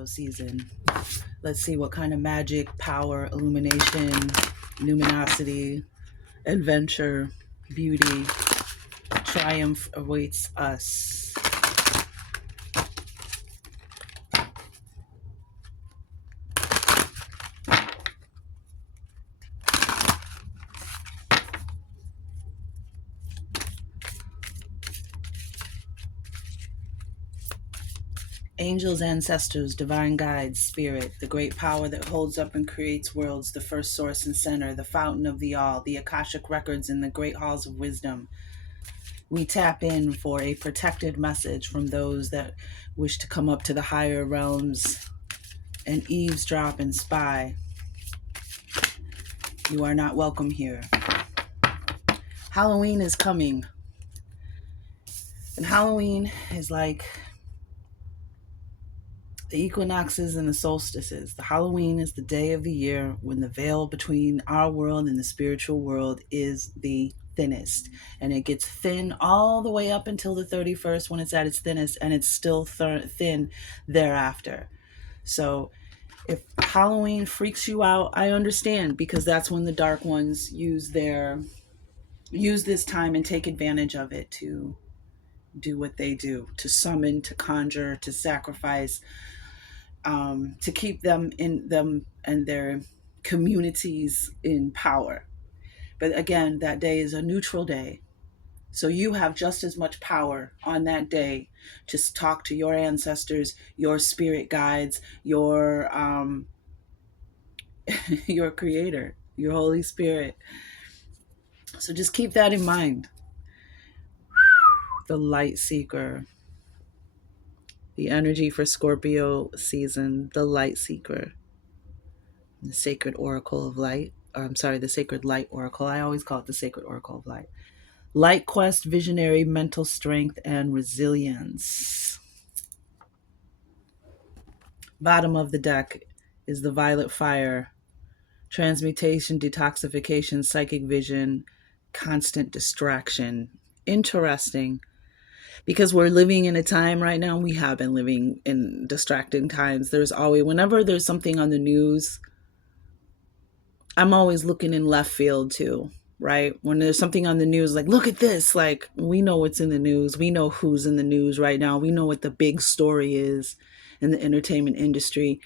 Scorpio season. Let's see what kind of magic, power, illumination, luminosity, adventure, beauty, triumph awaits us. Angels, ancestors, divine guides, spirit, the great power that holds up and creates worlds, the first source and center, the fountain of the all, the Akashic records in the great halls of wisdom. We tap in for a protected message from those that wish to come up to the higher realms and eavesdrop and spy. You are not welcome here. Halloween is coming. And Halloween is like the equinoxes and the solstices. The Halloween is the day of the year when the veil between our world and the spiritual world is the thinnest. And it gets thin all the way up until the 31st when it's at its thinnest, and it's still thin thereafter. So if Halloween freaks you out, I understand, because that's when the dark ones use this time and take advantage of it to do what they do, to summon, to conjure, to sacrifice, to keep them and their communities in power. But again, that day is a neutral day. So you have just as much power on that day to talk to your ancestors, your spirit guides, your your creator, your Holy Spirit. So just keep that in mind. The light seeker. The energy for Scorpio season, the light seeker. The sacred oracle of light. Or I'm sorry, the sacred light oracle. I always call it the sacred oracle of light. Light quest, visionary, mental strength, and resilience. Bottom of the deck is the violet fire. Transmutation, detoxification, psychic vision, constant distraction. Interesting. Because we're living in a time right now, we have been living in distracting times. There's always, whenever there's something on the news, I'm always looking in left field too, right? When there's something on the news, like, look at this, like, we know what's in the news. We know who's in the news right now. We know what the big story is in the entertainment industry.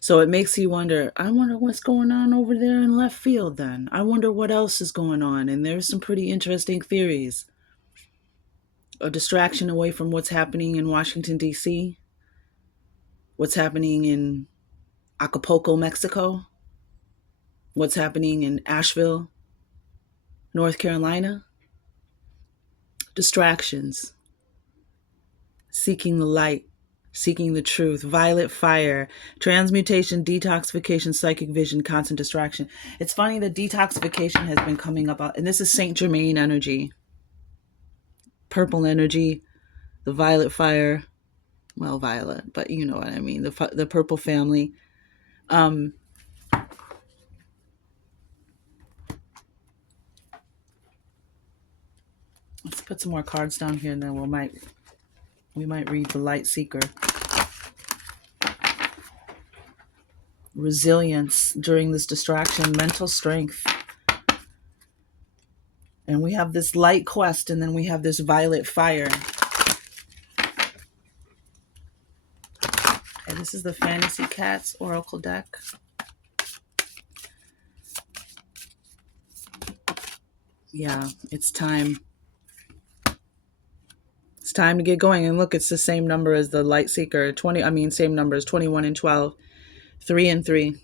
So it makes you wonder, I wonder what's going on over there in left field then. I wonder what else is going on. And there's some pretty interesting theories. A distraction away from what's happening in Washington, D.C., what's happening in Acapulco, Mexico, what's happening in Asheville, North Carolina. Distractions. Seeking the light, seeking the truth, violet fire, transmutation, detoxification, psychic vision, constant distraction. It's funny that detoxification has been coming up, and this is Saint Germain energy, purple energy, the violet fire, well, violet, but you know what I mean, the purple family. Let's put some more cards down here, and then we might read the light seeker. Resilience during this distraction, mental strength. And we have this light quest, and then we have this violet fire. Okay, this is the Fantasy Cats Oracle deck. Yeah, it's time. It's time to get going. And look, it's the same number as the light seeker. Same numbers, 21 and 12, 3 and 3.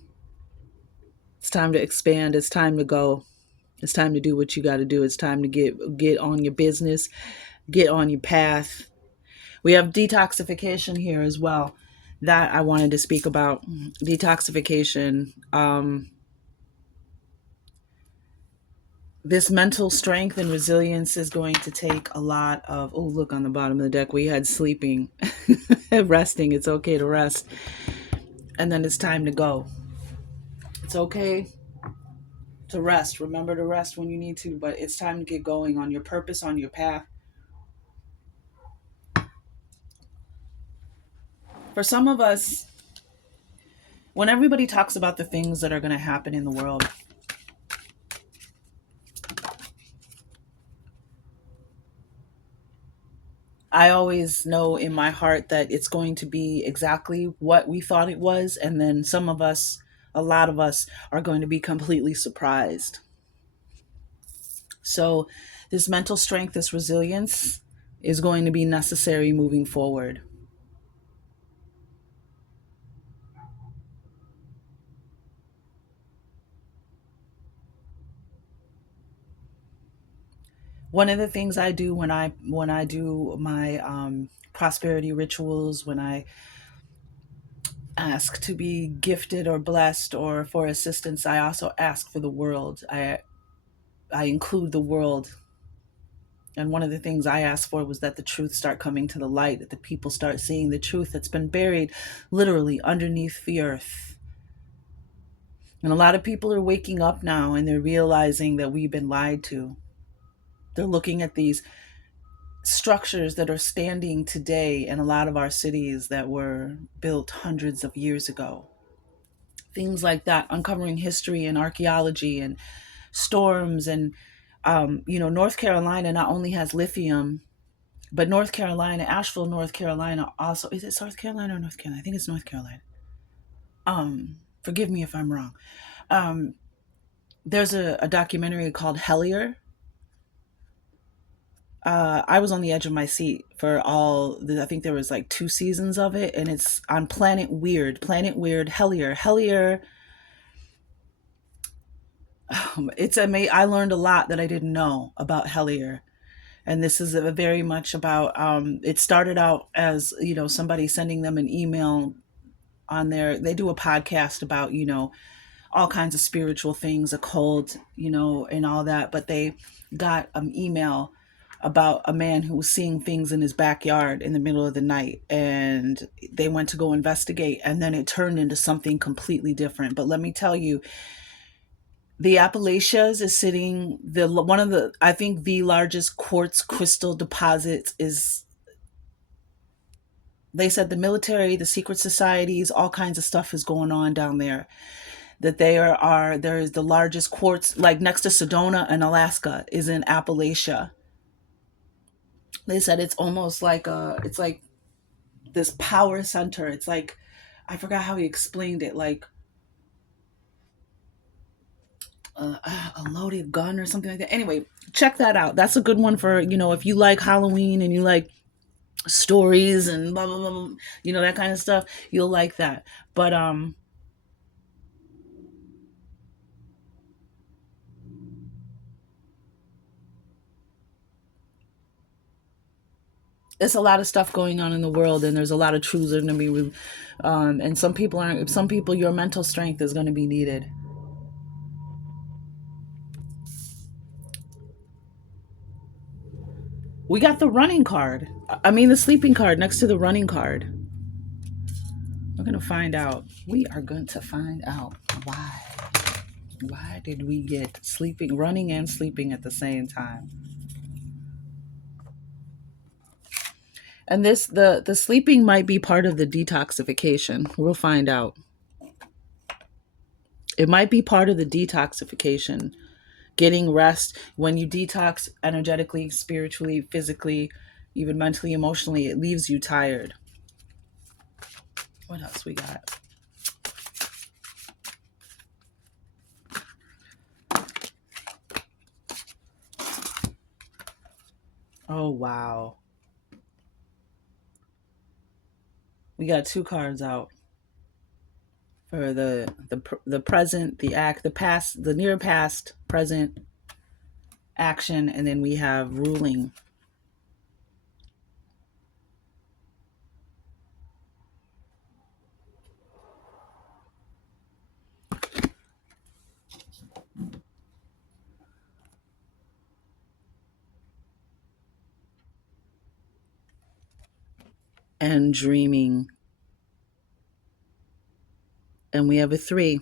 It's time to expand. It's time to go. It's time to do what you got to do. It's time to get on your business, get on your path. We have detoxification here as well. That I wanted to speak about. Detoxification. This mental strength and resilience is going to take a lot of, oh, look on the bottom of the deck, we had sleeping, resting. It's okay to rest. And then it's time to go. It's okay to rest. Remember to rest when you need to, but it's time to get going on your purpose, on your path. For some of us, When everybody talks about the things that are going to happen in the world, I always know in my heart that it's going to be exactly what we thought it was. And then some of us, a lot of us, are going to be completely surprised. So, this mental strength, this resilience is going to be necessary moving forward. One of the things I do when I do my prosperity rituals, when I ask to be gifted or blessed or for assistance, I also ask for the world. I include the world. And one of the things I asked for was that the truth start coming to the light, that the people start seeing the truth that's been buried literally underneath the earth. And a lot of people are waking up now and they're realizing that we've been lied to. They're looking at these structures that are standing today in a lot of our cities that were built hundreds of years ago. Things like that, uncovering history and archaeology and storms. And, North Carolina not only has lithium, but North Carolina, Asheville, North Carolina also, is it South Carolina or North Carolina? I think it's North Carolina. Forgive me if I'm wrong. Um, there's a documentary called Hellier. I was on the edge of my seat for I think there was like two seasons of it, and it's on Planet Weird, Hellier. I learned a lot that I didn't know about Hellier. And this is a very much about, it started out as, somebody sending them an email on they do a podcast about, all kinds of spiritual things, occult, and all that. But they got an email about a man who was seeing things in his backyard in the middle of the night. And they went to go investigate. And then it turned into something completely different. But let me tell you, the Appalachians is sitting the one of the I think the largest quartz crystal deposits is, they said, the military, the secret societies, all kinds of stuff is going on down there. That there is the largest quartz, like next to Sedona in Alaska, is in Appalachia. They said it's almost like it's like this power center. It's like, I forgot how he explained it, like a loaded gun or something like that. Anyway, check that out. That's a good one for, if you like Halloween and you like stories and blah blah blah, that kind of stuff. You'll like that. But there's a lot of stuff going on in the world, and there's a lot of truths that are going to be, and some people aren't. Some people, your mental strength is going to be needed. We got the running card. I mean, the sleeping card next to the running card. We're going to find out. We are going to find out why. Why did we get sleeping, running, and sleeping at the same time? And the sleeping might be part of the detoxification. We'll find out. It might be part of the detoxification. Getting rest, when you detox energetically, spiritually, physically, even mentally, emotionally, it leaves you tired. What else we got? Oh wow. We got two cards out for the present, the act, the past, the near past, present, action, and then we have ruling. And dreaming. And we have a 3.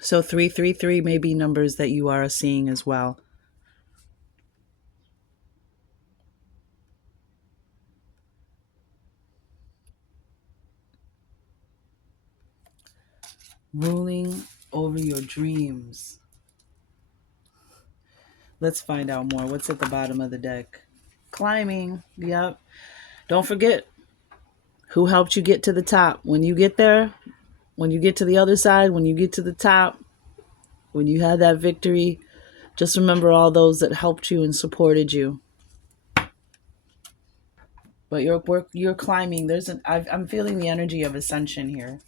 So 333 may be numbers that you are seeing as well. ruling over your dreams. Let's find out more. What's at the bottom of the deck? Climbing. Yep. Don't forget who helped you get to the top. When you get there, when you get to the other side, when you get to the top, when you had that victory, just remember all those that helped you and supported you. But you're climbing. I'm feeling the energy of ascension here.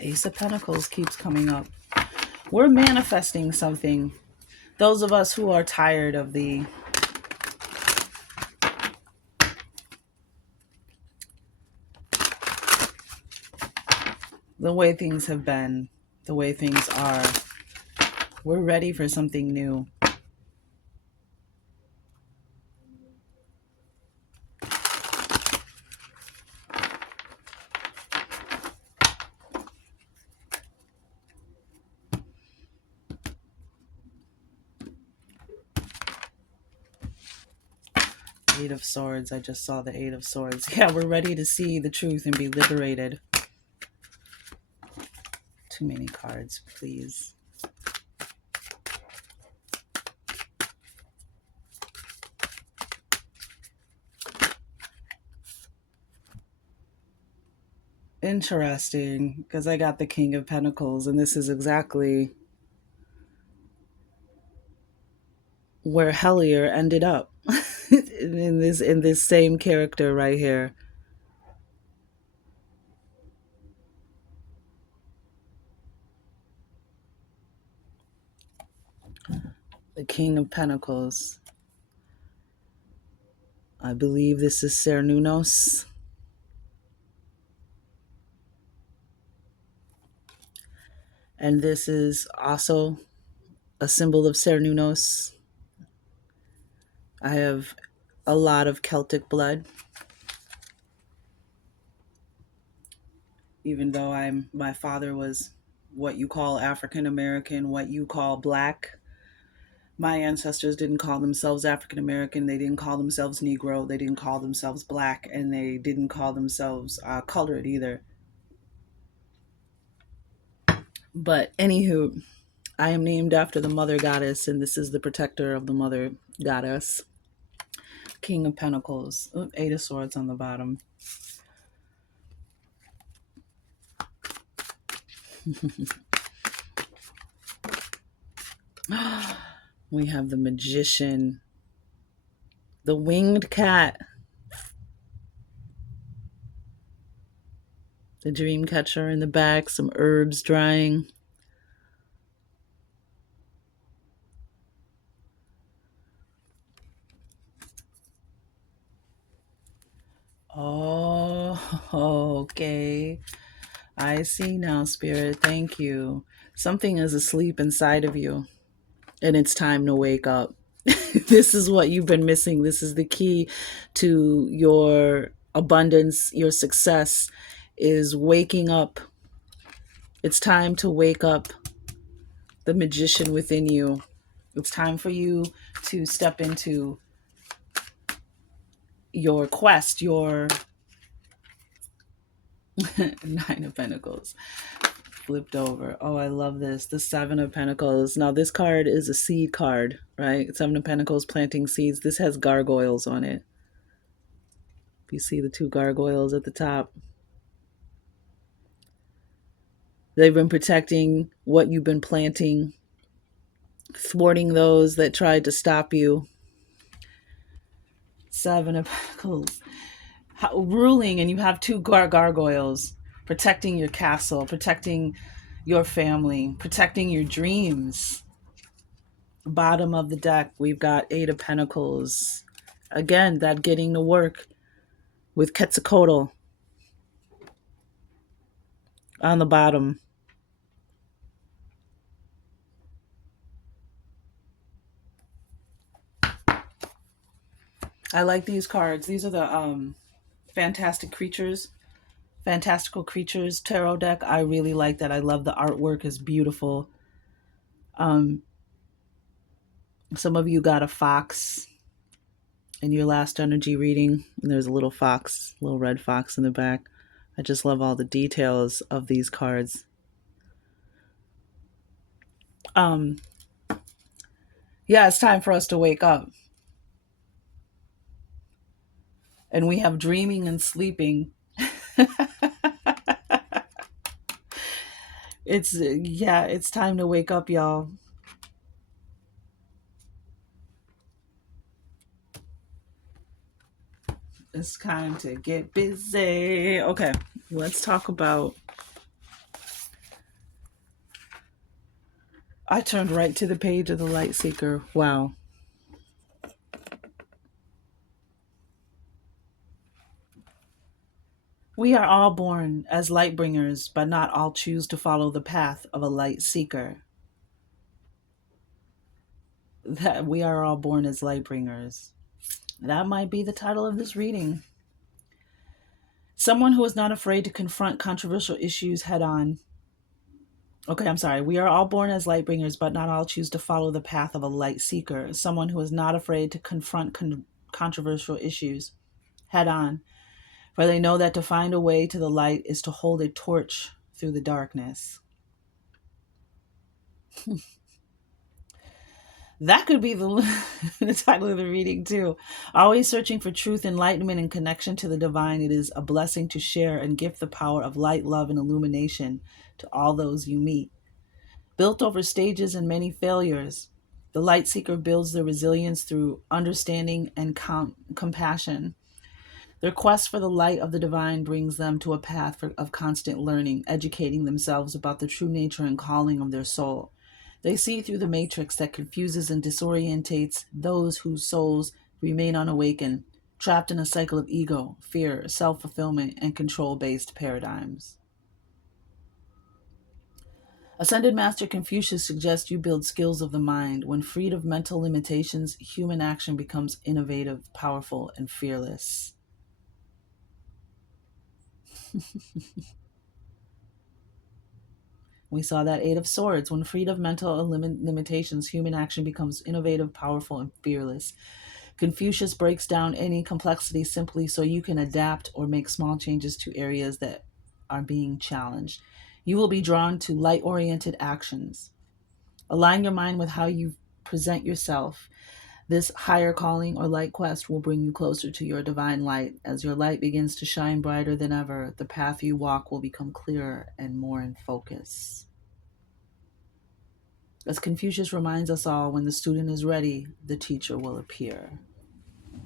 Ace of Pentacles keeps coming up. We're manifesting something. Those of us who are tired of the way things have been, the way things are, we're ready for something new. Eight of Swords. I just saw the Eight of Swords. Yeah, we're ready to see the truth and be liberated. Too many cards, please. Interesting, because I got the King of Pentacles, and this is exactly where Hellier ended up in this same character right here. The King of Pentacles. I believe this is Cernunnos. And this is also a symbol of Cernunnos. I have a lot of Celtic blood. Even though my father was what you call African American, what you call black. My ancestors didn't call themselves African American. They didn't call themselves Negro. They didn't call themselves black, and they didn't call themselves colored either. But anywho, I am named after the mother goddess, and this is the protector of the mother goddess. King of Pentacles. Ooh, Eight of Swords on the bottom. We have the Magician. The Winged Cat. The Dream Catcher in the back. Some herbs drying. Oh, okay. I see now, Spirit. Thank you. Something is asleep inside of you, and it's time to wake up. This is what you've been missing. This is the key to your abundance, your success, is waking up. It's time to wake up the magician within you. It's time for you to step into your quest, your Nine of Pentacles flipped over. Oh, I love this. The Seven of Pentacles. Now, this card is a seed card, right? Seven of Pentacles, planting seeds. This has gargoyles on it. You see the two gargoyles at the top. They've been protecting what you've been planting, thwarting those that tried to stop you. Seven of Pentacles. Ruling, and you have two gargoyles protecting your castle, protecting your family, protecting your dreams. Bottom of the deck, we've got Eight of Pentacles. Again, that getting to work with Quetzalcoatl on the bottom. I like these cards. These are the fantastical creatures tarot deck. I really like that. I love the artwork. It's beautiful. Some of you got a fox in your last energy reading, and there's a little fox, little red fox in the back. I just love all the details of these cards. Um, yeah, it's time for us to wake up. And we have dreaming and sleeping. It's time to wake up, y'all. It's time to get busy. Okay, let's talk about. I turned right to the page of the Light Seeker. Wow. We are all born as light bringers, but not all choose to follow the path of a light seeker. That we are all born as light bringers. That might be the title of this reading. Someone who is not afraid to confront controversial issues head on. Okay, I'm sorry. We are all born as light bringers, but not all choose to follow the path of a light seeker. Someone who is not afraid to confront controversial issues head on. For they know that to find a way to the light is to hold a torch through the darkness. That could be the title of the reading, too. Always searching for truth, enlightenment, and connection to the divine, it is a blessing to share and gift the power of light, love, and illumination to all those you meet. Built over stages and many failures, the light seeker builds their resilience through understanding and compassion. Their quest for the light of the divine brings them to a path of constant learning, educating themselves about the true nature and calling of their soul. They see through the matrix that confuses and disorientates those whose souls remain unawakened, trapped in a cycle of ego, fear, self-fulfillment, and control-based paradigms. Ascended Master Confucius suggests you build skills of the mind. When freed of mental limitations, human action becomes innovative, powerful, and fearless. We saw that Eight of Swords. When freed of mental limitations, human action becomes innovative, powerful, and fearless. Confucius breaks down any complexity simply so you can adapt or make small changes to areas that are being challenged. You will be drawn to light-oriented actions. Align your mind with how you present yourself. This higher calling or light quest will bring you closer to your divine light. As your light begins to shine brighter than ever, the path you walk will become clearer and more in focus. As Confucius reminds us all, when the student is ready, the teacher will appear.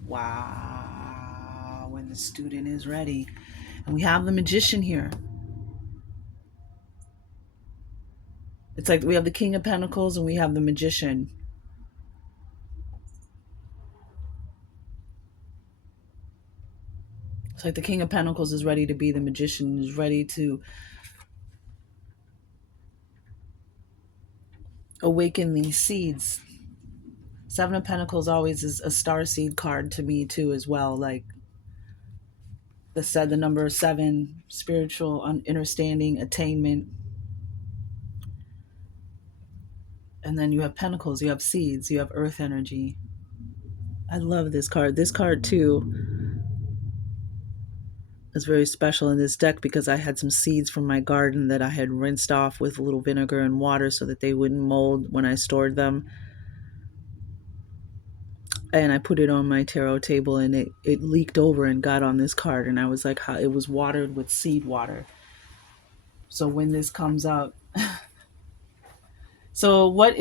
Wow, when the student is ready. And we have the magician here. It's like we have the King of Pentacles and we have the magician. It's like the King of Pentacles is ready to be the magician, is ready to awaken these seeds. Seven of Pentacles always is a star seed card to me too as well. Like the number 7, spiritual understanding, attainment. And then you have Pentacles, you have seeds, you have earth energy. I love this card. This card too is very special in this deck because I had some seeds from my garden that I had rinsed off with a little vinegar and water so that they wouldn't mold when I stored them. And I put it on my tarot table and it leaked over and got on this card. And I was like, how it was watered with seed water. So when this comes up, so what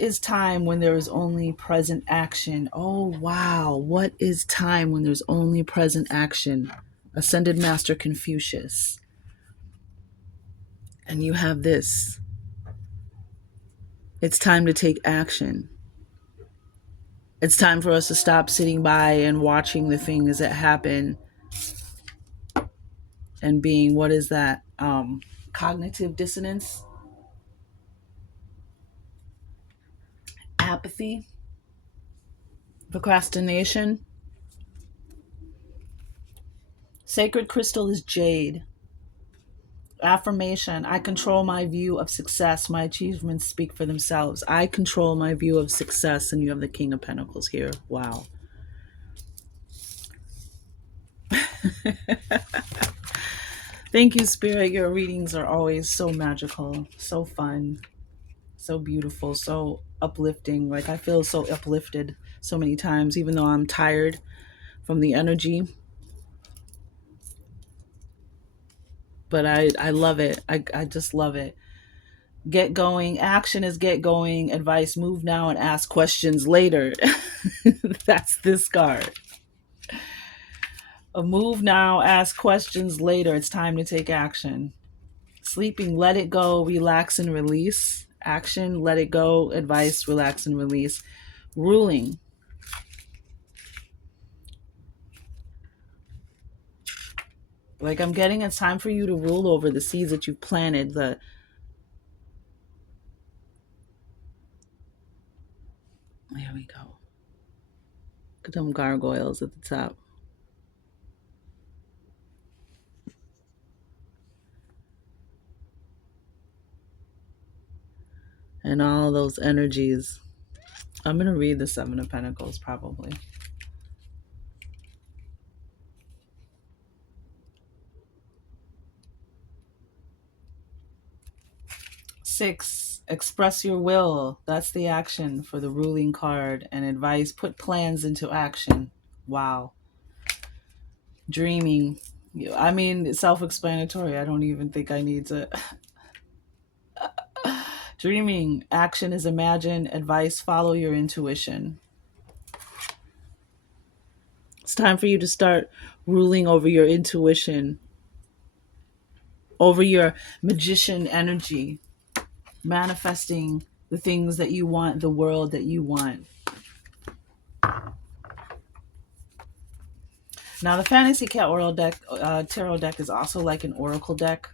is time when there is only present action? Oh, wow. What is time when there's only present action? Ascended Master Confucius. And you have this. It's time to take action. It's time for us to stop sitting by and watching the things that happen and being, what is that? Cognitive dissonance, apathy, procrastination. Sacred crystal is jade. Affirmation: I control my view of success. My achievements speak for themselves. I control my view of success. And you have the King of Pentacles here. Wow. Thank you, Spirit. Your readings are always so magical, so fun, so beautiful, so uplifting. Like I feel so uplifted so many times, even though I'm tired from the energy. But I love it. I just love it. Get going. Action is get going. Advice, move now and ask questions later. That's this card. A move now, ask questions later. It's time to take action. Sleeping, let it go, relax and release. Action, let it go. Advice, relax and release. Ruling, like I'm getting, it's time for you to rule over the seeds that you've planted. There we go. Look at them gargoyles at the top. And all those energies. I'm going to read the Seven of Pentacles probably. 6, express your will. That's the action for the ruling card. And advice, put plans into action. Wow. Dreaming. I mean, self-explanatory. I don't even think I need to. Dreaming. Action is imagine. Advice, follow your intuition. It's time for you to start ruling over your intuition, over your magician energy, manifesting the things that you want, the world that you want. Now, the Fantasy Cat Oral deck, tarot deck is also like an oracle deck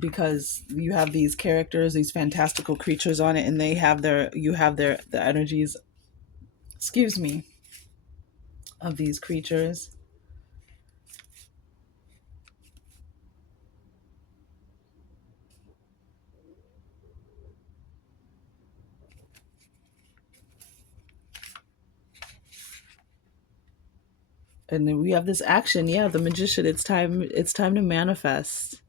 because you have these characters, these fantastical creatures on it, and they have the energies, excuse me, of these creatures. And then we have this action, yeah, the magician. It's time to manifest.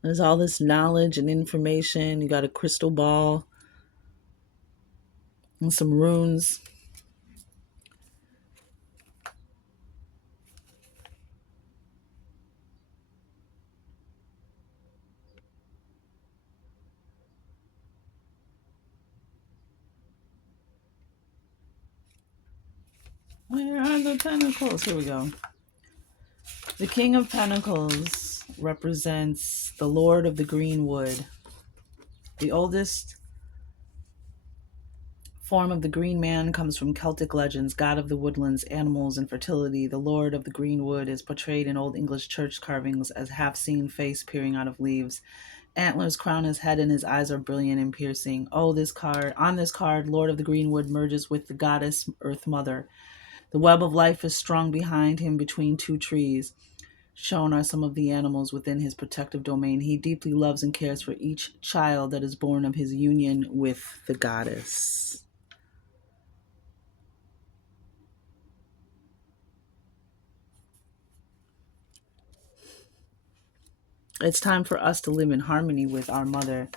There's all this knowledge and information. You got a crystal ball and some runes. Where are the pentacles? Here we go. The King of Pentacles represents the Lord of the Greenwood. The oldest form of the Green Man comes from Celtic legends, god of the woodlands, animals, and fertility. The Lord of the Greenwood is portrayed in Old English church carvings as half-seen face peering out of leaves. Antlers crown his head and his eyes are brilliant and piercing. On this card, Lord of the Greenwood merges with the goddess Earth Mother. The web of life is strung behind him between two trees. Shown are some of the animals within his protective domain. He deeply loves and cares for each child that is born of his union with the goddess. It's time for us to live in harmony with our mother.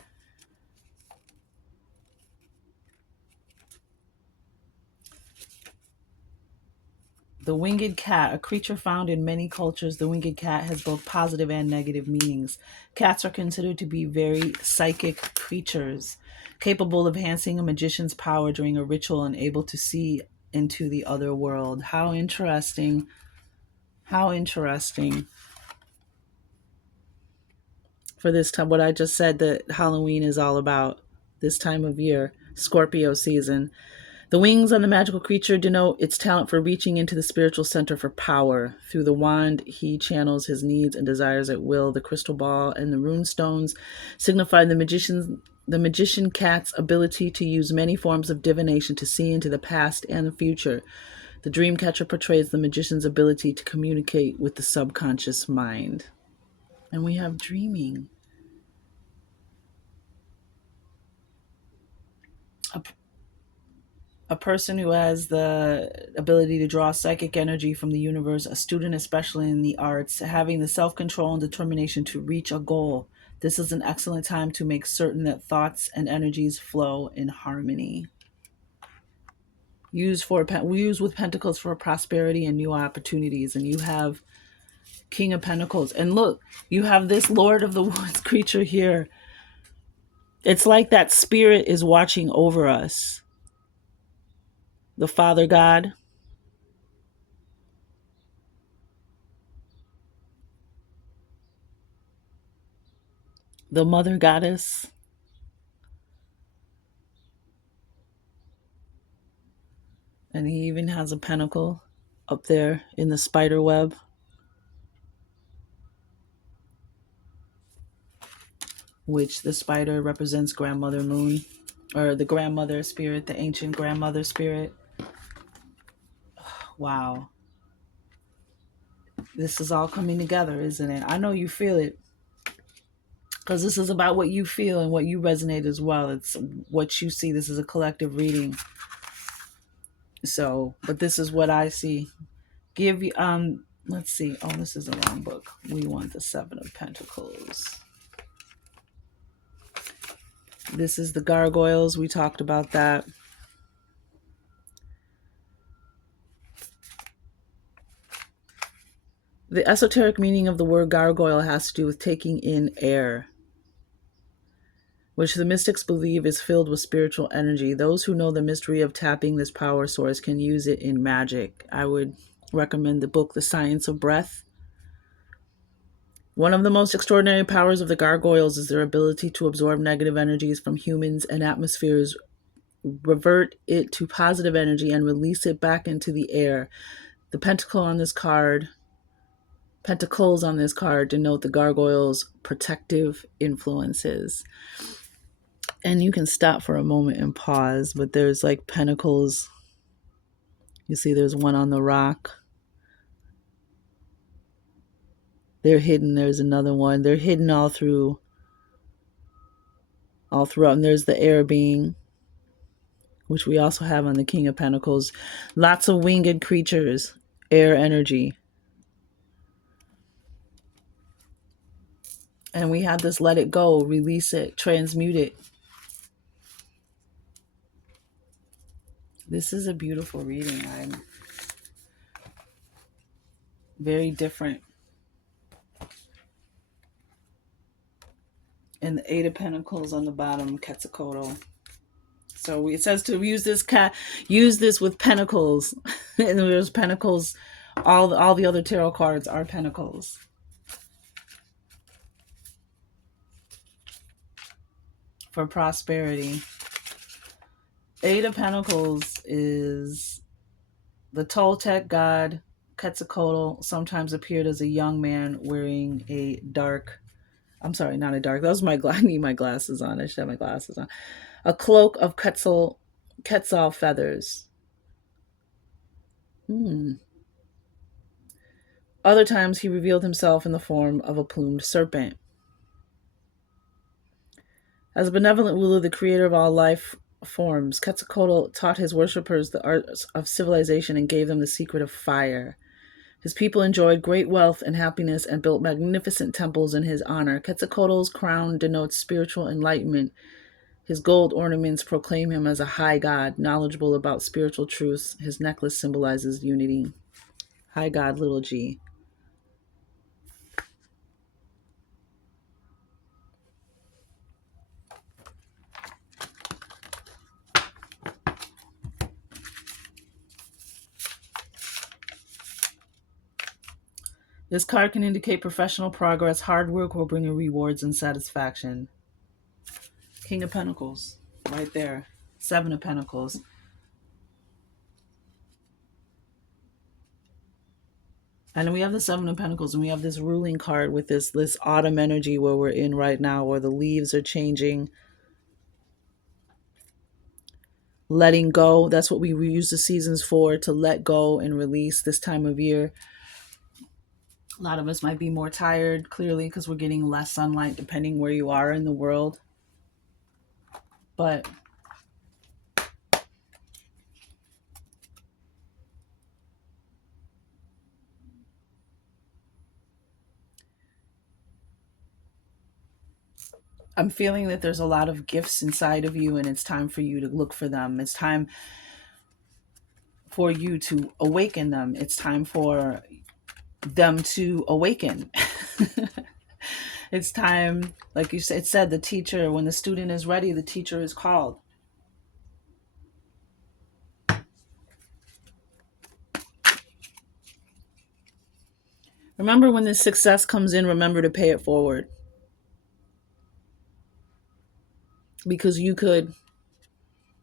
The winged cat, a creature found in many cultures, the winged cat has both positive and negative meanings. Cats are considered to be very psychic creatures, capable of enhancing a magician's power during a ritual and able to see into the other world. How interesting. How interesting. For this time, what I just said that Halloween is all about this time of year, Scorpio season. The wings on the magical creature denote its talent for reaching into the spiritual center for power. Through the wand, he channels his needs and desires at will. The crystal ball and the rune stones signify the magician cat's ability to use many forms of divination to see into the past and the future. The dream catcher portrays the magician's ability to communicate with the subconscious mind. And we have dreaming. A person who has the ability to draw psychic energy from the universe, a student, especially in the arts, having the self control and determination to reach a goal. This is an excellent time to make certain that thoughts and energies flow in harmony. We use with pentacles for prosperity and new opportunities. And you have King of Pentacles. And look, you have this Lord of the Woods creature here. It's like that spirit is watching over us. The Father God, the Mother Goddess, and he even has a pentacle up there in the spider web. Which the spider represents Grandmother Moon, or the grandmother spirit, the ancient grandmother spirit. Wow. This is all coming together, isn't it? I know you feel it, because this is about what you feel and what you resonate as well. It's what you see. This is a collective reading. So, but this is what I see. Give you, let's see. Oh, this is the wrong book. We want the Seven of Pentacles. This is the gargoyles. We talked about that. The esoteric meaning of the word gargoyle has to do with taking in air, which the mystics believe is filled with spiritual energy. Those who know the mystery of tapping this power source can use it in magic. I would recommend the book, The Science of Breath. One of the most extraordinary powers of the gargoyles is their ability to absorb negative energies from humans and atmospheres, revert it to positive energy, and release it back into the air. The pentacles on this card denote the gargoyles' protective influences. And you can stop for a moment and pause, but there's like pentacles. You see there's one on the rock. They're hidden. There's another one. They're hidden all throughout. And there's the air being, which we also have on the King of Pentacles. Lots of winged creatures, air energy. And we have this let it go, release it, transmute it. This is a beautiful reading. I'm very different. And the Eight of Pentacles on the bottom, Quetzalcoatl. So it says to use this with pentacles. And there's pentacles. All the other tarot cards are pentacles. For prosperity. Eight of Pentacles is the Toltec god Quetzalcoatl, sometimes appeared as a young man wearing a dark. I'm sorry, not a dark. That was I need my glasses on. I should have my glasses on. A cloak of Quetzal feathers. Other times he revealed himself in the form of a plumed serpent. As a benevolent ruler, the creator of all life forms, Quetzalcoatl taught his worshippers the arts of civilization and gave them the secret of fire. His people enjoyed great wealth and happiness and built magnificent temples in his honor. Quetzalcoatl's crown denotes spiritual enlightenment. His gold ornaments proclaim him as a high god, knowledgeable about spiritual truths. His necklace symbolizes unity. High god, little g. This card can indicate professional progress. Hard work will bring you rewards and satisfaction. King of Pentacles, right there. Seven of Pentacles. And then we have the Seven of Pentacles, and we have this ruling card with this autumn energy where we're in right now, where the leaves are changing. Letting go. That's what we use the seasons for, to let go and release this time of year. A lot of us might be more tired, clearly, because we're getting less sunlight, depending where you are in the world. But I'm feeling that there's a lot of gifts inside of you, and it's time for you to look for them. It's time for you to awaken them. It's time for them to awaken. It's time, like you said, it said the teacher, when the student is ready, the teacher is called. Remember, when this success comes in, remember to pay it forward, because you could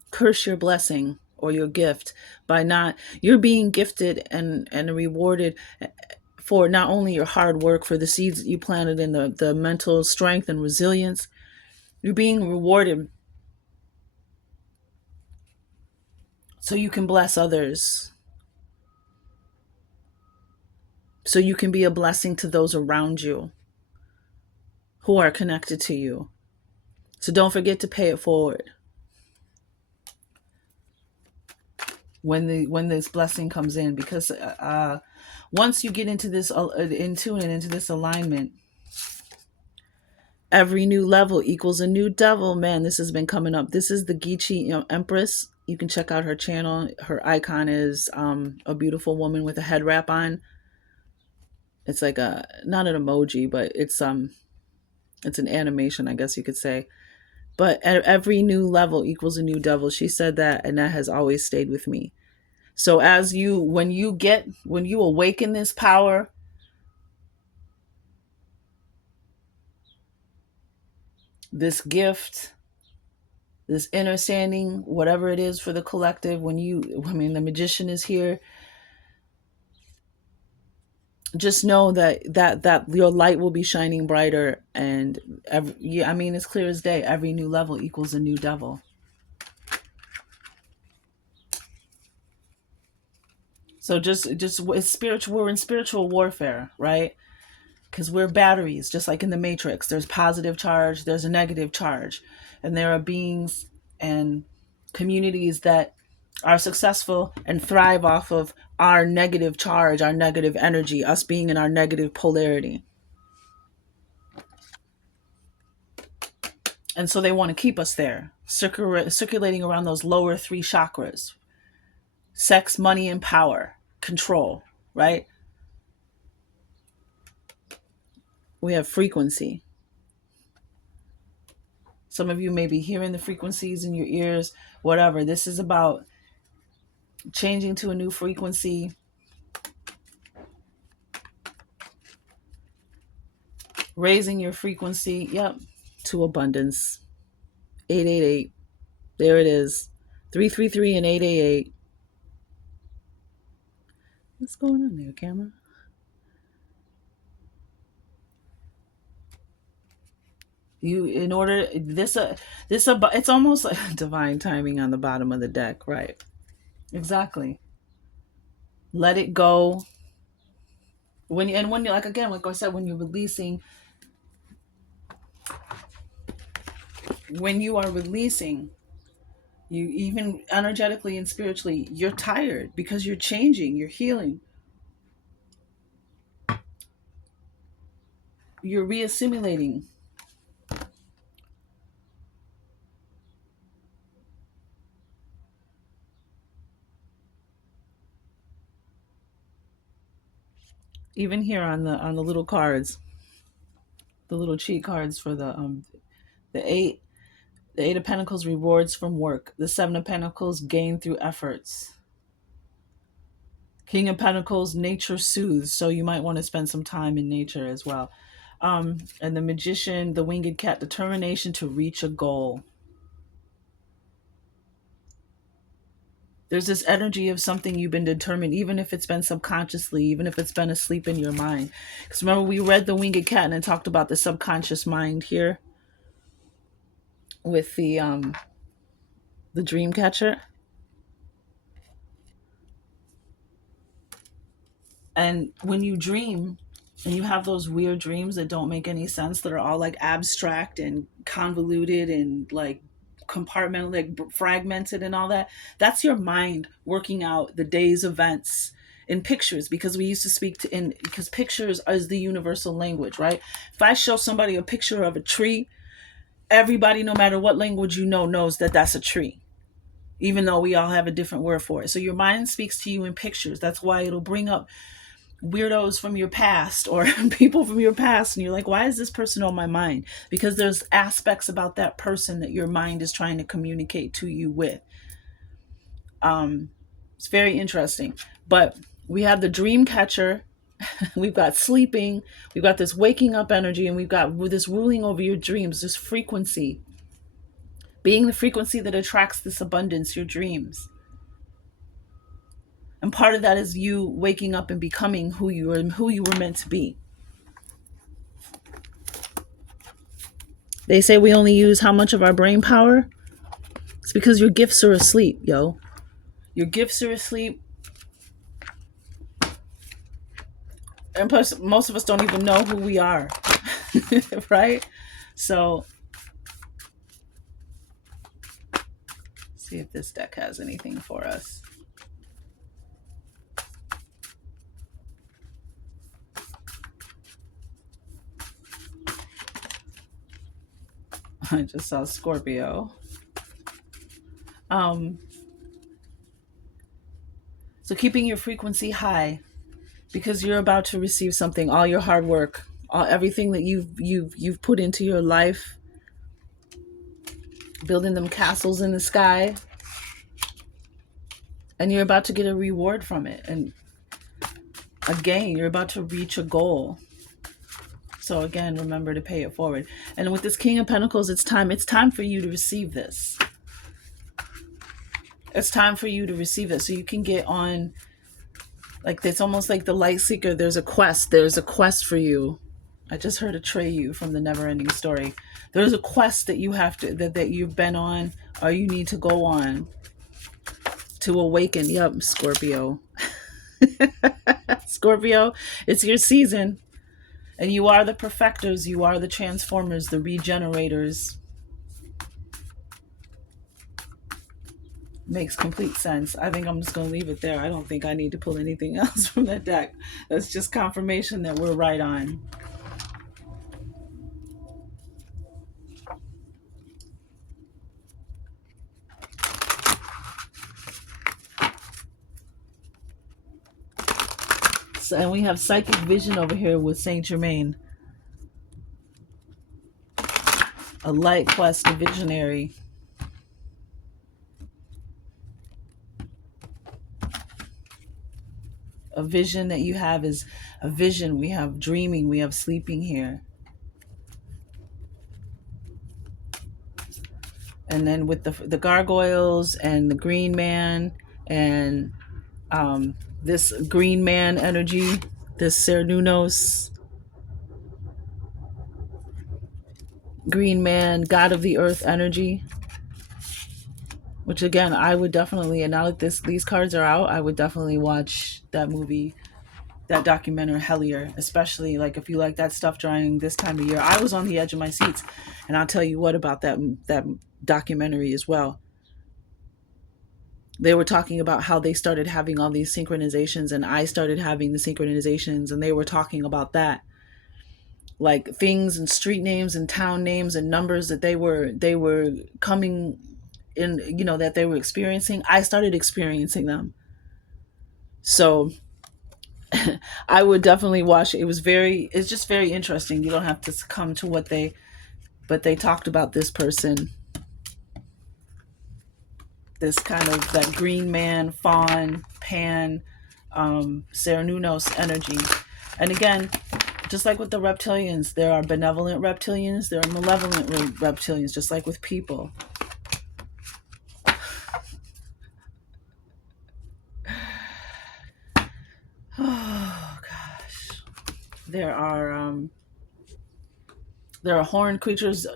curse your blessing or your gift by not, you're being gifted and rewarded for not only your hard work, for the seeds that you planted in the mental strength and resilience. You're being rewarded so you can bless others, so you can be a blessing to those around you who are connected to you. So don't forget to pay it forward when this blessing comes in, because once you get into this into this alignment, every new level equals a new devil. Man, this has been coming up. This is the Geechee, Empress. You can check out her channel. Her icon is a beautiful woman with a head wrap on. It's like a, not an emoji, but it's an animation, I guess you could say. But every new level equals a new devil. She said that, and that has always stayed with me. So when you awaken this power, this gift, this understanding, whatever it is for the collective, the magician is here. Just know that your light will be shining brighter, and it's clear as day. Every new level equals a new devil. So it's spiritual. We're in spiritual warfare, right? Because we're batteries, just like in the Matrix. There's positive charge, there's a negative charge, and there are beings and communities that are successful and thrive off of our negative charge, our negative energy, us being in our negative polarity. And so they want to keep us there, circulating around those lower three chakras: sex, money, and power, control, right? We have frequency. Some of you may be hearing the frequencies in your ears, whatever. This is about changing to a new frequency, raising your frequency, yep, to abundance. 888. There it is. 333 and 888. What's going on there, camera? It's almost like divine timing on the bottom of the deck, right? Exactly. Let it go. When you, like, again, like I said, when you are releasing, you, even energetically and spiritually, you're tired because you're changing, you're healing, you're reassimilating. Even here on the little cards, the little cheat cards for the eight the eight of pentacles, rewards from work. The seven of pentacles, gain through efforts. King of pentacles, nature soothes, so you might want to spend some time in nature as well. And the magician, the winged cat, determination to reach a goal. There's this energy of something you've been determined, even if it's been subconsciously, even if it's been asleep in your mind. Because remember, we read the winged cat and it talked about the subconscious mind here with the dream catcher. And when you dream and you have those weird dreams that don't make any sense, that are all like abstract and convoluted and like compartmental, like fragmented and all that, that's your mind working out the day's events in pictures, because we used to because pictures is the universal language, right? If I show somebody a picture of a tree, Everybody, no matter what language you know, knows that that's a tree, even though we all have a different word for it. So your mind speaks to you in pictures. That's why it'll bring up weirdos from your past or people from your past. And you're like, why is this person on my mind? Because there's aspects about that person that your mind is trying to communicate to you with. It's very interesting. But we have the dream catcher, we've got sleeping, we've got this waking up energy, and we've got this ruling over your dreams, this frequency, being the frequency that attracts this abundance, your dreams. And part of that is you waking up and becoming who you were meant to be. They say we only use how much of our brain power? It's because your gifts are asleep, yo. Your gifts are asleep. And plus, most of us don't even know who we are. Right? So, see if this deck has anything for us. I just saw Scorpio. So keeping your frequency high, because you're about to receive something. All your hard work, everything that you've put into your life, building them castles in the sky, and you're about to get a reward from it. And again, you're about to reach a goal. So again, remember to pay it forward. And with this King of Pentacles, it's time for you to receive this. It's time for you to receive it so you can get on. Like, it's almost like the light seeker. There's a quest for you. I just heard Atreyu from the Never Ending Story. There's a quest that you have to that you've been on, or you need to go on to awaken. Yep, Scorpio. Scorpio, it's your season. And you are the perfectors, you are the transformers, the regenerators. Makes complete sense. I think I'm just going to leave it there. I don't think I need to pull anything else from that deck. That's just confirmation that we're right on. So, and we have psychic vision over here with Saint Germain. A light quest, a visionary. A vision that you have is a vision. We have dreaming, we have sleeping here. And then with the gargoyles and the green man and this green man energy, this Cernunnos, green man, god of the earth energy, which again, I would definitely, and now that these cards are out, I would definitely watch that movie, that documentary Hellier, especially like if you like that stuff during this time of year. I was on the edge of my seats, and I'll tell you what about that documentary as well. They were talking about how they started having all these synchronizations, and I started having the synchronizations, and they were talking about that, like things and street names and town names and numbers that they were coming in, that they were experiencing. I started experiencing them. So I would definitely watch it. It's just very interesting. You don't have to succumb to but they talked about this person, this kind of that green man, fawn, pan, Cernunnos energy. And again, just like with the reptilians, there are benevolent reptilians, there are malevolent reptilians, just like with people. Oh gosh, there are horned creatures.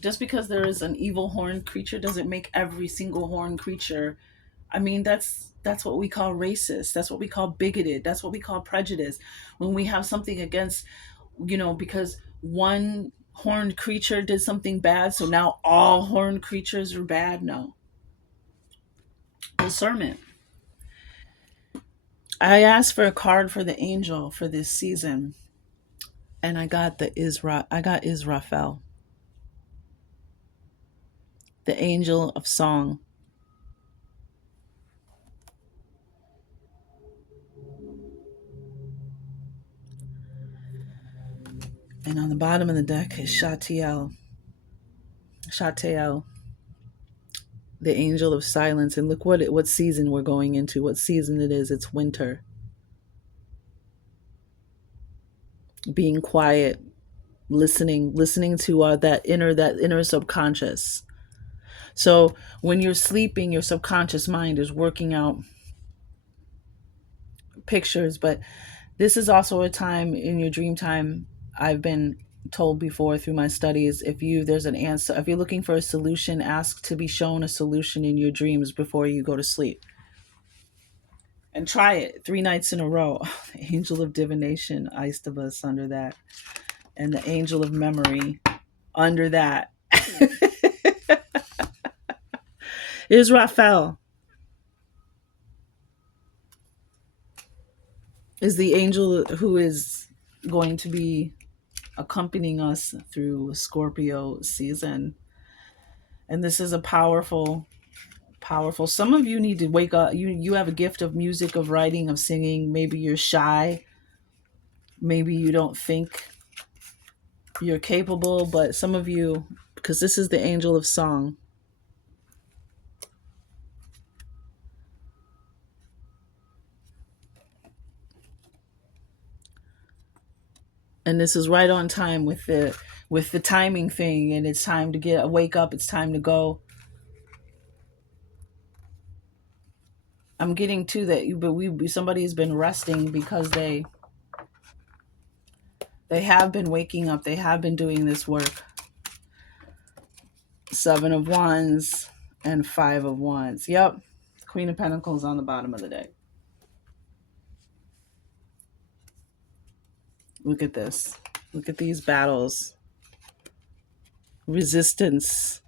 Just because there is an evil horned creature doesn't make every single horned creature. I mean, that's what we call racist. That's what we call bigoted. That's what we call prejudice. When we have something against, because one horned creature did something bad, so now all horned creatures are bad. No. Discernment. I asked for a card for the angel for this season, and I got Israfel. the angel of song. And on the bottom of the deck is Shatiel. Shatiel, the angel of silence. And look what season we're going into, what season it is. It's winter. Being quiet, listening to that inner subconscious. So when you're sleeping, your subconscious mind is working out pictures, but this is also a time in your dream time. I've been told before through my studies, there's an answer, if you're looking for a solution, ask to be shown a solution in your dreams before you go to sleep. And try it 3 nights in a row. The angel of divination, Aistabas under that. And the angel of memory under that. Is Raphael. Is the angel who is going to be accompanying us through Scorpio season. And this is a powerful. Some of you need to wake up. You have a gift of music, of writing, of singing. Maybe you're shy. Maybe you don't think you're capable, but some of you, because this is the angel of song. And this is right on time with the timing thing, and it's time to wake up, it's time to go. I'm getting to that, but somebody's been resting because they have been waking up, they have been doing this work. 7 of Wands and 5 of Wands. Yep. Queen of Pentacles on the bottom of the deck. Look at this. Look at these battles. Resistance.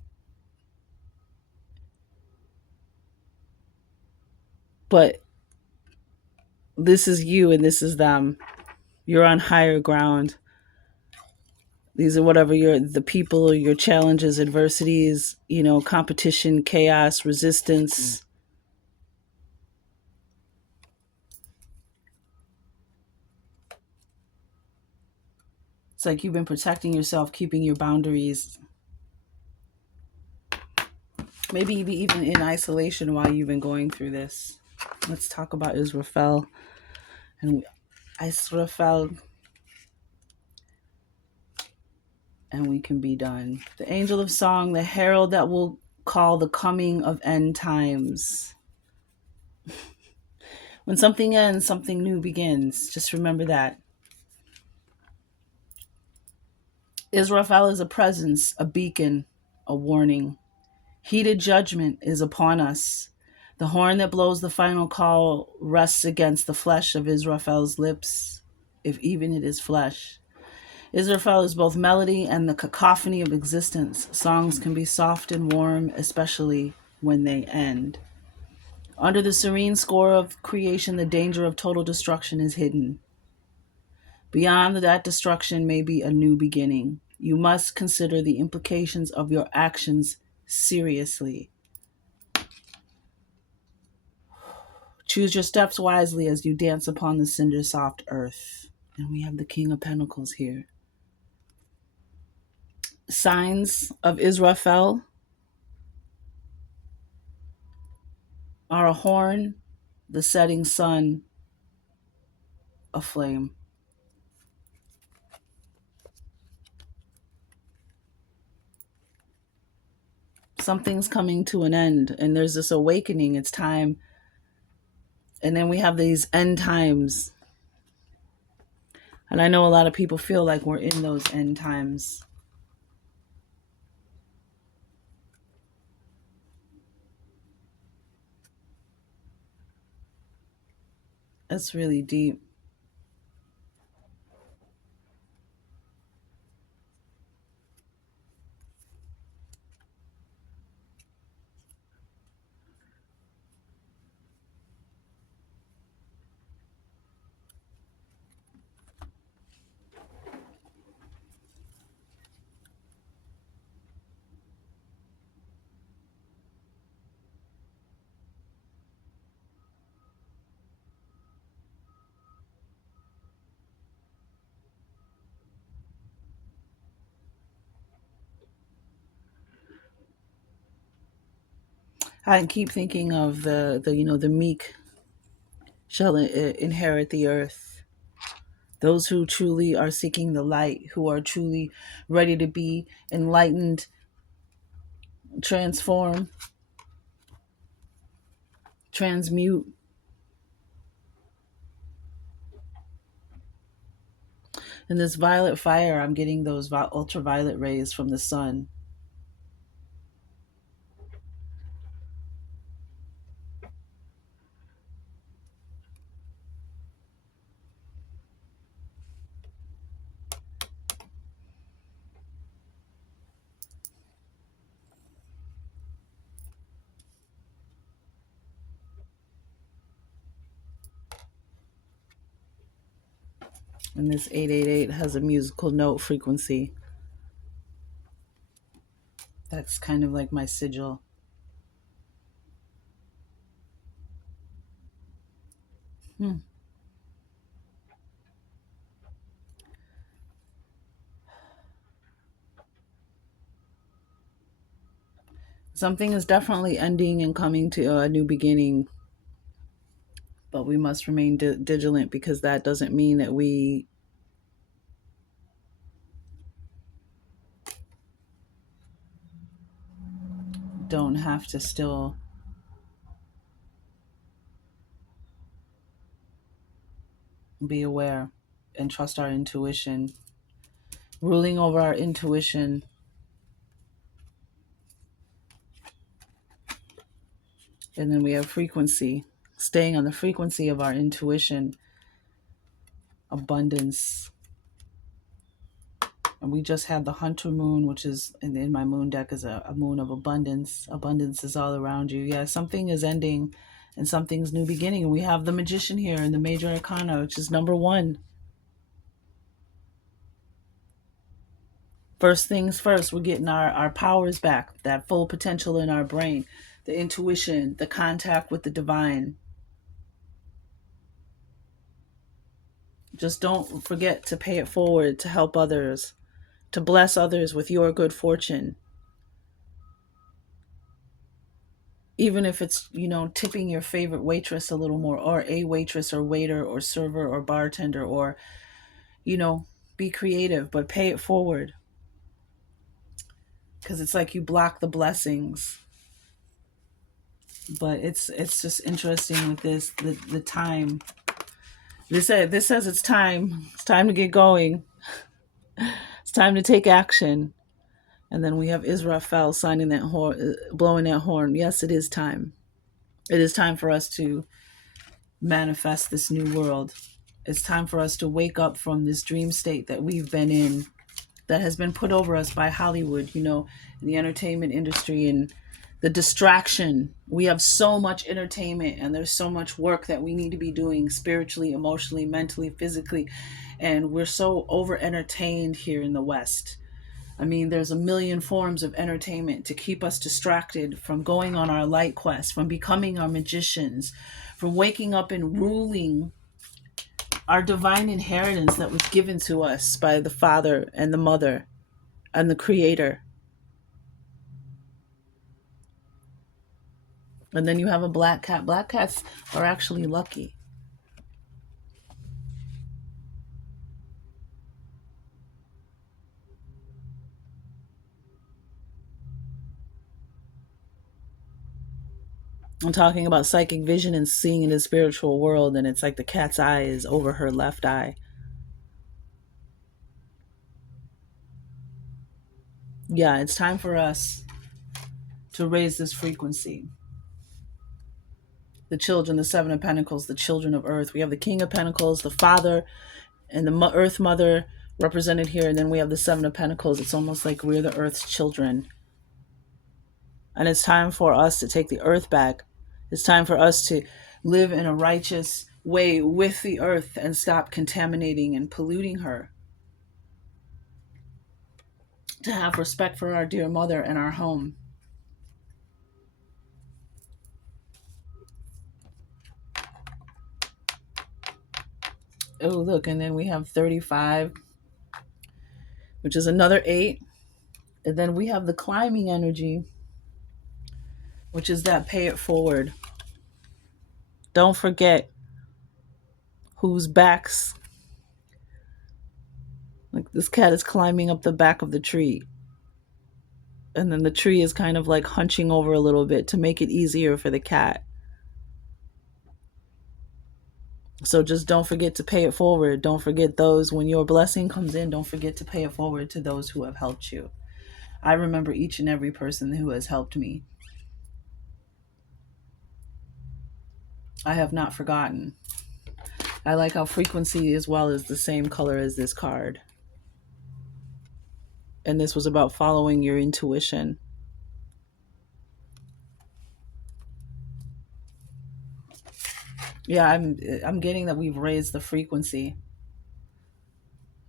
But this is you and this is them. You're on higher ground. These are whatever the people, your challenges, adversities, competition, chaos, resistance. It's like you've been protecting yourself, keeping your boundaries. Maybe even in isolation while you've been going through this. Let's talk about Israfel and Israfel, and we can be done. The angel of song, the herald that will call the coming of end times. When something ends, something new begins. Just remember that. Israfel is a presence, a beacon, a warning. Heated judgment is upon us. The horn that blows the final call rests against the flesh of Israfel's lips, if even it is flesh. Israfel is both melody and the cacophony of existence. Songs can be soft and warm, especially when they end. Under the serene score of creation, the danger of total destruction is hidden. Beyond that destruction may be a new beginning. You must consider the implications of your actions seriously. Choose your steps wisely as you dance upon the cinder-soft earth. And we have the King of Pentacles here. Signs of Israfel are a horn, the setting sun, a flame. Something's coming to an end, and there's this awakening. It's time. And then we have these end times. And I know a lot of people feel like we're in those end times. That's really deep. I keep thinking of the meek shall inherit the earth. Those who truly are seeking the light, who are truly ready to be enlightened, transform, transmute. In this violet fire, I'm getting those ultraviolet rays from the sun. And this 888 has a musical note frequency. That's kind of like my sigil. Hmm. Something is definitely ending and coming to a new beginning, but we must remain vigilant, because that doesn't mean that we don't have to still be aware and trust our intuition, ruling over our intuition. And then we have frequency, staying on the frequency of our intuition, abundance. And we just had the hunter moon, which is in my moon deck, is a moon of abundance. Abundance is all around you. Yeah, something is ending and something's new beginning. And we have the magician here in the major arcana, which is number one. First things first, we're getting our powers back, that full potential in our brain, the intuition, the contact with the divine. Just don't forget to pay it forward, to help others, to bless others with your good fortune. Even if it's, tipping your favorite waitress a little more, or a waitress or waiter or server or bartender, or, you know, be creative, but pay it forward. Because it's like you block the blessings. But it's just interesting with this, the time. This says it's time. It's time to get going. It's time to take action. And then we have Israfel signing that horn, blowing that horn. Yes, it is time. It is time for us to manifest this new world. It's time for us to wake up from this dream state that we've been in, that has been put over us by Hollywood, in the entertainment industry, and the distraction. We have so much entertainment, and there's so much work that we need to be doing spiritually, emotionally, mentally, physically. And we're so over entertained here in the West. I mean, there's a million forms of entertainment to keep us distracted from going on our light quest, from becoming our magicians, from waking up and ruling our divine inheritance that was given to us by the Father and the Mother and the Creator. And then you have a black cat. Black cats are actually lucky. I'm talking about psychic vision and seeing in the spiritual world, and it's like the cat's eye is over her left eye. Yeah, it's time for us to raise this frequency. The children, the Seven of Pentacles, the children of Earth. We have the King of Pentacles, the Father, and the Earth Mother represented here. And then we have the Seven of Pentacles. It's almost like we're the Earth's children. And it's time for us to take the Earth back. It's time for us to live in a righteous way with the Earth and stop contaminating and polluting her. To have respect for our dear mother and our home. Oh, look, and then we have 35, which is another 8. And then we have the climbing energy, which is that pay it forward. Don't forget whose backs, like this cat is climbing up the back of the tree. And then the tree is kind of like hunching over a little bit to make it easier for the cat. So just don't forget to pay it forward. Don't forget those, when your blessing comes in, don't forget to pay it forward to those who have helped you. I remember each and every person who has helped me. I have not forgotten. I like how frequency as well is the same color as this card. And this was about following your intuition. Yeah, I'm getting that we've raised the frequency.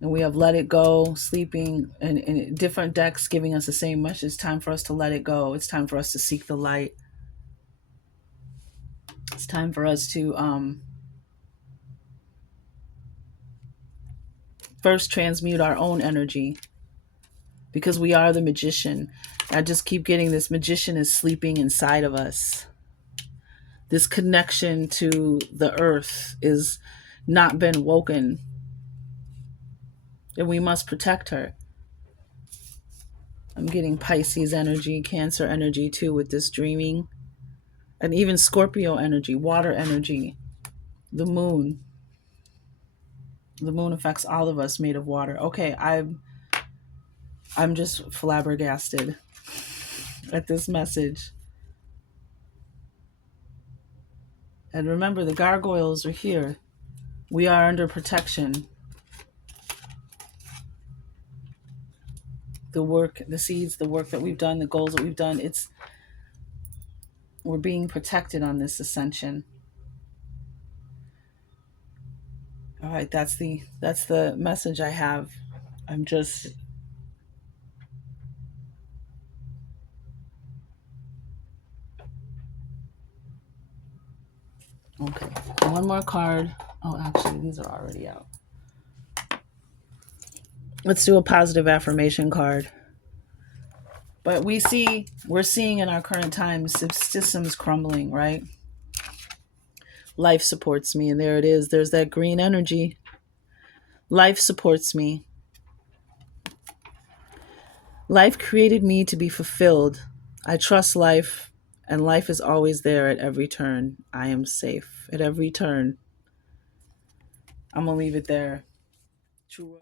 And we have let it go, sleeping, and different decks giving us the same message. It's time for us to let it go. It's time for us to seek the light. It's time for us to first transmute our own energy, because we are the magician. I just keep getting this magician is sleeping inside of us. This connection to the earth is not been woken, and we must protect her. I'm getting Pisces energy, Cancer energy too with this dreaming, and even Scorpio energy, water energy, the moon. The moon affects all of us, made of water. Okay, I'm just flabbergasted at this message. And remember, the gargoyles are here. We are under protection. The work, the seeds, the work that we've done, the goals that we've done, we're being protected on this ascension. All right, that's the message I have. I'm just okay. One more card. Oh, actually, these are already out. Let's do a positive affirmation card. But we're seeing in our current times systems crumbling, right? Life supports me, and there it is. There's that green energy. Life supports me. Life created me to be fulfilled. I trust life, and life is always there at every turn. I am safe at every turn. I'm going to leave it there. True.